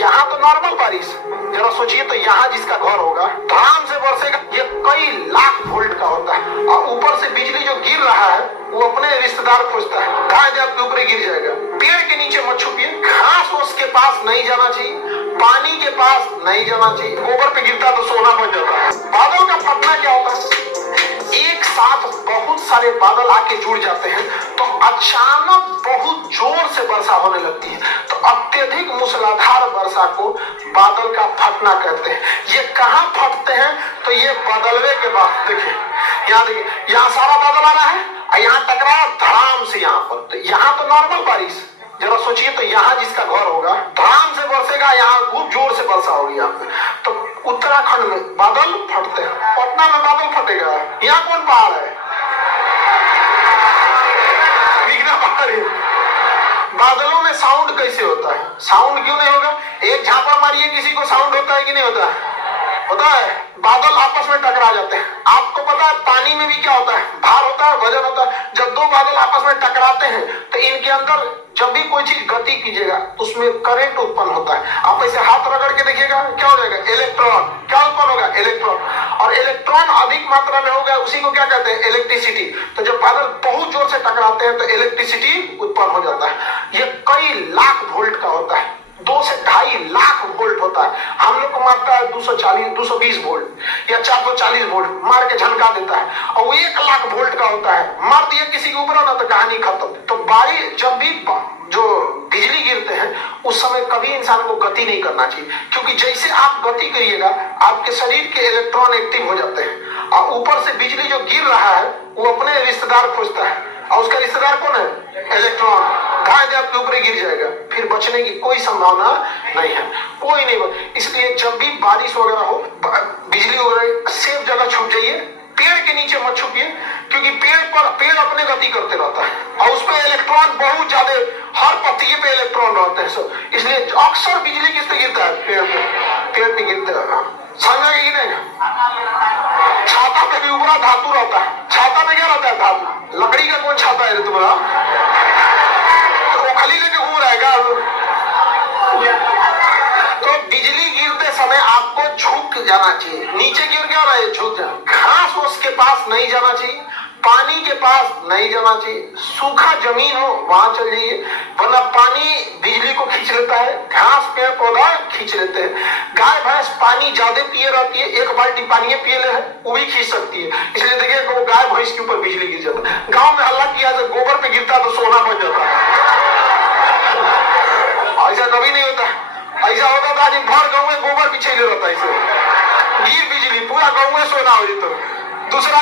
यहाँ तो नॉर्मल बारिश, जरा सोचिए तो यहाँ जिसका घर होगा धड़ाम से बरसेगा, ये कई लाख वोल्ट का होता है और ऊपर से बिजली जो गिर रहा है वो अपने रिश्तेदार खोजता है, कहाँ जाए आपके ऊपर गिर जाएगा। पेड़ के नीचे मत छुपिए, घास उसके पास नहीं जाना चाहिए, पानी के पास नहीं जाना चाहिए, गोबर पे गिरता तो सोना बन जाता है। बादल का फटना क्या होता है, एक साथ बहुत सारे बादल आके जुड़ जाते हैं तो अचानक बहुत जोर से वर्षा होने लगती है, तो अत्यधिक मूसलाधार वर्षा को बादल का फटना कहते हैं। ये कहाँ फटते हैं तो ये बदलवे के बाद देखिए, यहाँ देखिए, यहाँ सारा बादल आ रहा है और यहाँ टकराया धड़ाम से यहाँ पर, तो यहाँ तो नॉर्मल बारिश, जरा सोचिए तो यहाँ जिसका घर होगा धड़ाम से बरसेगा, यहाँ खूब जोर से वर्षा होगी यहाँ पे। तो उत्तराखंड में बादल फटते हैं, पटना में बादल फटेगा, यहाँ कौन पहाड़ है, पहाड़ है। बादलों में साउंड कैसे होता है, साउंड क्यों नहीं होगा, एक झापड़ मारिए किसी को साउंड होता है कि नहीं होता है, होता है। बादल आपस में टकरा जाते हैं, आपको पता है पानी में भी क्या होता है, भार होता है, वजन होता है। जब दो बादल आपस में टकराते हैं तो इनके अंदर जब भी कोई चीज गति कीजिएगा उसमें करंट उत्पन्न होता है। आप ऐसे हाथ रगड़ के देखिएगा क्या हो जाएगा, इलेक्ट्रॉन, क्या उत्पन्न होगा, इलेक्ट्रॉन, और इलेक्ट्रॉन अधिक मात्रा में होगा उसी को क्या कहते हैं, इलेक्ट्रिसिटी। तो जब बादल बहुत जोर से टकराते हैं तो इलेक्ट्रिसिटी उत्पन्न हो जाता है। ये कई लाख वोल्ट का होता है, 2 से 2.5 लाख वोल्ट होता है। हम लोग को मारता है 240 220 वोल्ट या 440 वोल्ट, मार के झनका देता है, और वो 1 लाख वोल्ट का होता है, मार दिया किसी के ऊपर ना तो कहानी खत्म। तो बारिश जब भी जो बिजली गिरते हैं उस समय कभी इंसान को गति नहीं करना चाहिए, क्योंकि जैसे आप गति करिएगा आपके शरीर के इलेक्ट्रॉन एक्टिव हो जाते हैं और ऊपर से बिजली जो गिर रहा है वो अपने रिश्तेदार खोजता है, और उसका रिश्तेदार कौन है, इलेक्ट्रॉन, घायल आपके ऊपर गिर जाएगा, फिर बचने की कोई संभावना नहीं है, कोई नहीं। इसलिए जब भी बारिश वगैरह हो, बिजली वगैरह, सेफ जगह छुप जाइए, पेड़ के नीचे मत छुपिए, क्योंकि पेड़ अपने गति करते रहता है और उसमें इलेक्ट्रॉन बहुत ज्यादा, हर पत्ती पे इलेक्ट्रॉन रहते हैं। इसलिए अक्सर बिजली किस पे गिरता है, पेड़ पे गिरता है। समझा कि नहीं, छाता पे भी ऊपरा धातु रहता है, छाता पे क्या रहता है, धातु। लकड़ी का कौन छाता है रे तुम्हारा, तो खाली लेके घूम रहा है क्या। तो बिजली गिरते समय आपको झुक जाना चाहिए, नीचे गिर क्या रहा है, झुक जाना, घास उसके पास नहीं जाना चाहिए, पानी के पास नहीं जाना चाहिए, सूखा जमीन हो वहां चल जाइए, वरना पानी बिजली को खींच लेता है, घास पेड़ पौधा खींच लेते हैं। गाय भैंस पानी ज्यादा पिए रहती है, 1 बाल्टी पानी पिए ले है वो भी खींच सकती है, इसलिए देखिए वो गाय भैंस के ऊपर बिजली गिर जाता है। गाँव में हल्ला किया तो गोबर पे गिरता तो सोना बन जाता है, ऐसा कभी नहीं होता। ऐसा होता था आज भर गाँव में गोबर बिछे रहता है, ऐसे गिर बिजली पूरा गाँव में सोना हो जाता, दूसरा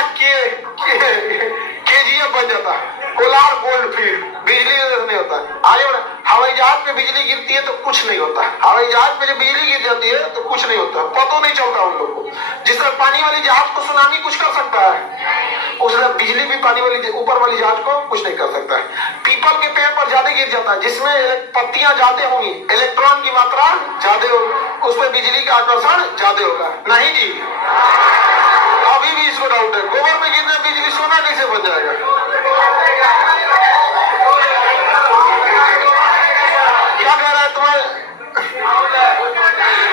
केजीएफ बन जाता, कोलार गोल्ड फील्ड, बिजली नहीं होता। आगे बढ़ा, हवाई जहाज पे बिजली गिरती है तो कुछ नहीं होता, हवाई जहाज पे जब बिजली गिर जाती है तो कुछ नहीं होता, पता नहीं चलता उन लोग को। जिस तरह पानी वाली जहाज को सुनामी कुछ कर सकता है, उस तरह बिजली भी पानी वाली ऊपर वाली जहाज को कुछ नहीं कर सकता है। पीपल के पेड़ पर ज्यादा गिर जाता है, जिसमें पत्तियां ज्यादा होंगी, इलेक्ट्रॉन की मात्रा ज्यादा होगी, उसमें बिजली का आकर्षण ज्यादा होगा। नहीं जी, अभी भी इसको डाउट है, गोबर में गिरने बिजली सोना कैसे बन जाएगा। क्या कह रहा है तुम्हारे,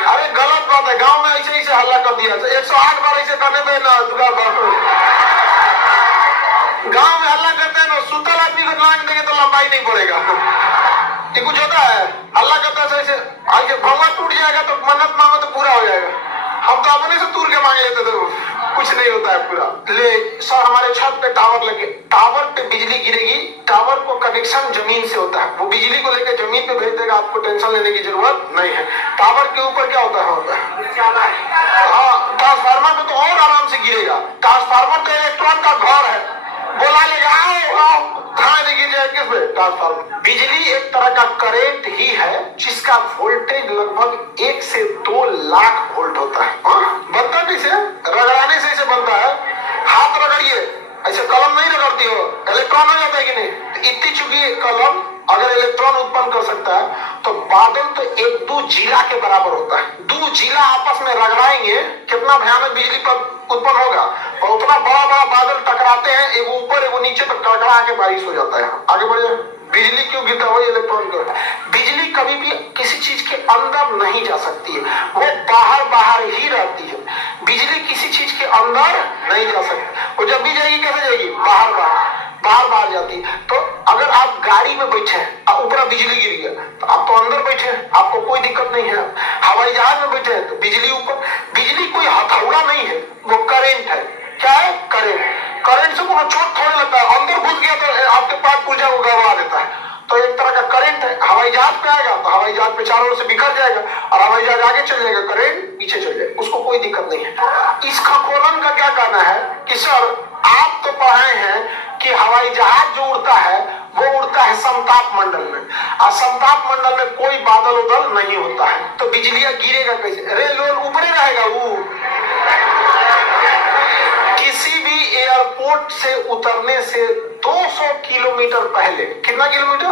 अरे गलत बात है, गांव में ऐसे ऐसे हल्ला कर दिया, 108 बार ऐसे करने पे ना, गांव में हल्ला करते हैं ना, सुतल आदमी को लांग देंगे तो लंबाई नहीं बढ़ेगा, ये कुछ होता है, हल्ला करता है ऐसे, ऐसे भंगा टूट जाएगा तो मन्नत मांगो तो पूरा हो जाएगा। हम तो अपने से तूर के मांग लेते थे, कुछ नहीं होता है पूरा। ले सर, हमारे छत पे टावर लगे, टावर पे बिजली गिरेगी, टावर को कनेक्शन जमीन से होता है, वो बिजली को लेकर जमीन पे भेज देगा, आपको टेंशन लेने की जरूरत नहीं है। टावर के ऊपर क्या होता है, हाँ, ट्रांसफार्मर पे तो और आराम से गिरेगा, ट्रांसफार्मर तो इलेक्ट्रॉन का घर है, बोला लेगा आओ ट्रांसफार्मर। बिजली एक तरह का करंट ही है जिसका वोल्टेज लगभग 1 से 2 लाख वोल्ट होता है। बनता कैसे, रगड़ाने से इसे बनता है, हाथ रगड़िए, ऐसे कलम नहीं रगड़ती हो, इलेक्ट्रॉन हो जाता है कि नहीं। तो इतनी चुकी कलम अगर इलेक्ट्रॉन उत्पन्न कर सकता है तो बादल तो 1-2 जिला के बराबर होता है। 2 जिला आपस में रगड़ाएंगे, कितना भयानक बिजली पर उत्पन्न होगा, और उतना बड़ा बड़ा बादल टकराते हैं, एक ऊपर एक नीचे, तो कड़कड़ा के बारिश हो जाता है। आगे बढ़ जाए, बिजली क्यों गिरता है, इलेक्ट्रॉन का। बिजली कभी भी किसी चीज के अंदर नहीं नहीं जा सकती है, वो बाहर बाहर ही रहती है। बिजली किसी चीज के अंदर नहीं जा सकती, वो जब भी जाएगी कैसे जाएगी, बाहर बाहर बाहर बाहर जाती है। तो अगर आप गाड़ी में बैठे हैं, ऊपर बिजली गिरी है, तो आप तो अंदर बैठे हैं, आपको कोई दिक्कत नहीं है। हवाई जहाज में बैठे हैं तो बिजली ऊपर, बिजली कोई हथौड़ा नहीं है, वो करेंट है। क्या है, करेंट। करंट से कोई चोट थोड़ी लगता है, अंदर घुस गया तो आपके पास पूजा को गड़बड़ा देता है। तो एक तरह का करंट है। हवाई जहाज पे आएगा तो हवाई जहाज पे चारों ओर से बिखर जाएगा और हवाई जहाज आगे चल जाएगा, करंट पीछे चल जाएगा, उसको कोई दिक्कत नहीं है। इस खगोलन का क्या कहना है कि सर आप तो पढ़े हैं कि हवाई जहाज जो उड़ता है वो उड़ता है समताप मंडल में, और समताप मंडल में कोई बादल उदल नहीं होता है, तो बिजलियां गिरेगा कैसे, अरे लोग ऊपरे रहेगा। वो किसी भी एयरपोर्ट से उतरने से 200 किलोमीटर पहले, कितना किलोमीटर,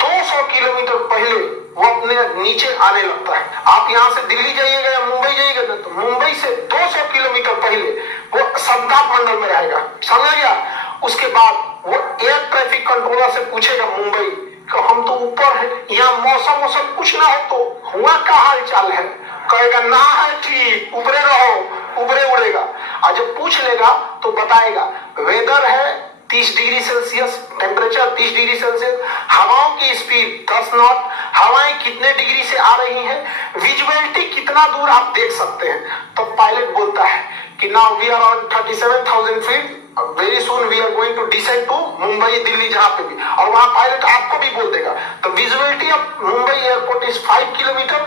200 किलोमीटर पहले वो अपने नीचे आने लगता है। आप यहां से दिल्ली जाइएगा या मुंबई जाइएगा ना, तो मुंबई से 200 किलोमीटर पहले वो समताप मंडल में रहेगा, समझ गया। उसके बाद वो एयर ट्रैफिक कंट्रोलर से पूछेगा मुंबई कि हम तो ऊपर है, यहाँ मौसम कुछ ना हो तो हुआ का हाल चाल है, कहेगा ना है ठीक, ऊपरे रहो, ऊपरे उड़ेगा। और जब पूछ लेगा तो बताएगा वेदर है 30 degree Celsius, temperature 30 degree Celsius, हवाओं की स्पीड 10 नॉट, हवाएं कितने डिग्री से आ रही हैं, विजुअलिटी कितना दूर आप देख सकते हैं। तो पायलट बोलता है कि now we are on 37,000 feet, very soon we are going to descend to Mumbai, Delhi, जहां पे भी, और वहां पायलट आपको भी बोल देगा। तो visibility of Mumbai airport is 5 kilometre,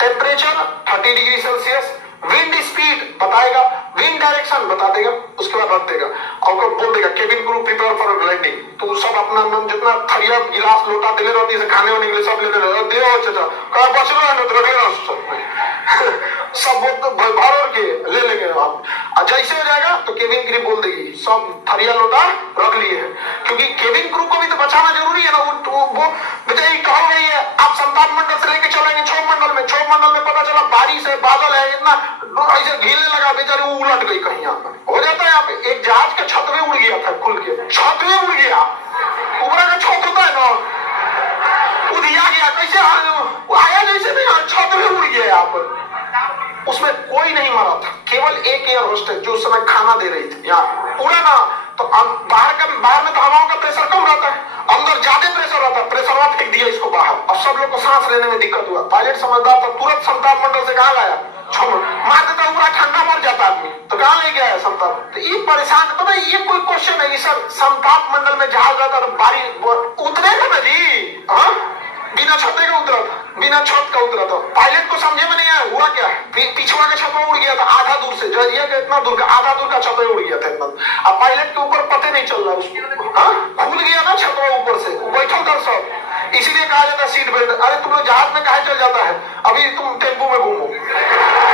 temperature 30 degree Celsius, wind speed बताएगा, विंड डायरेक्शन बता देगा, उसके बाद रख देगा और बोल देगा cabin crew prepare for landing. तो सब अपना जितना थरिया गिलास लोटा दिले रहती है खाने वाने के लिए सब ले रहे दे बच रहा है तो रख सब भर के ले लेंगे आप। जैसे हो जाएगा तो केबिन क्रू बोल देगी सब थरिया लोटा रख लिए है, क्योंकि केबिन क्रू को भी तो बचाना जरूरी है ना। वो बेचारी कहो गई है आप संताप मंडल से लेके चलेंगे क्षोभ मंडल में, क्षोभ मंडल में पता चला बारिश है, बादल है, इतना ऐसे घिलने लगा, बेचारी वो उलट गई कहीं। यहाँ पर हो जाता है, यहाँ पे एक जहाज का छतवे उड़ गया था, खुल के छतवे उड़ गया, ऊपर का छत होता है ना, उधिया गया, कैसे आया जैसे नहीं, छतवे उड़ गया यहाँ पर। उसमें कोई नहीं मरा था, केवल एक एयर होस्टेस जो उस समय खाना दे रही थी। यहाँ उड़ा ना तो बाहर में तो हवाओं का प्रेशर कम रहता है, अंदर ज्यादा प्रेशर रहता है, प्रेशर फेंक दिया इसको बाहर, और सब लोग को सांस लेने में दिक्कत हुआ। पायलट समझदार था, तुरंत समताप मंडल से कहा लाया, मार देता पूरा ठंडा मर जाता आदमी, तो कहाँ ले गया है समताप। तो ये परेशान, पता है ये कोई क्वेश्चन है सर, समताप मंडल में जहाज रहता तो बारिश उतरे थे ना जी, हाँ बिना छते का उतरा था, बिना छत का उतरा था। पायलट को समझे में नहीं आया हुआ क्या, पिछवा का छत उड़ गया था आधा दूर से, जो ये इतना दूर का आधा दूर का छत उड़ गया था इतना, अब पायलट के ऊपर पते नहीं चल रहा उसको, हाँ खुल गया ना छत ऊपर से, बैठल कर सब, इसीलिए कहा जाता है सीट बेल्ट। अरे तुम लोग जहाज में कहा चल जाता है, अभी तुम टेम्पो में घूमो।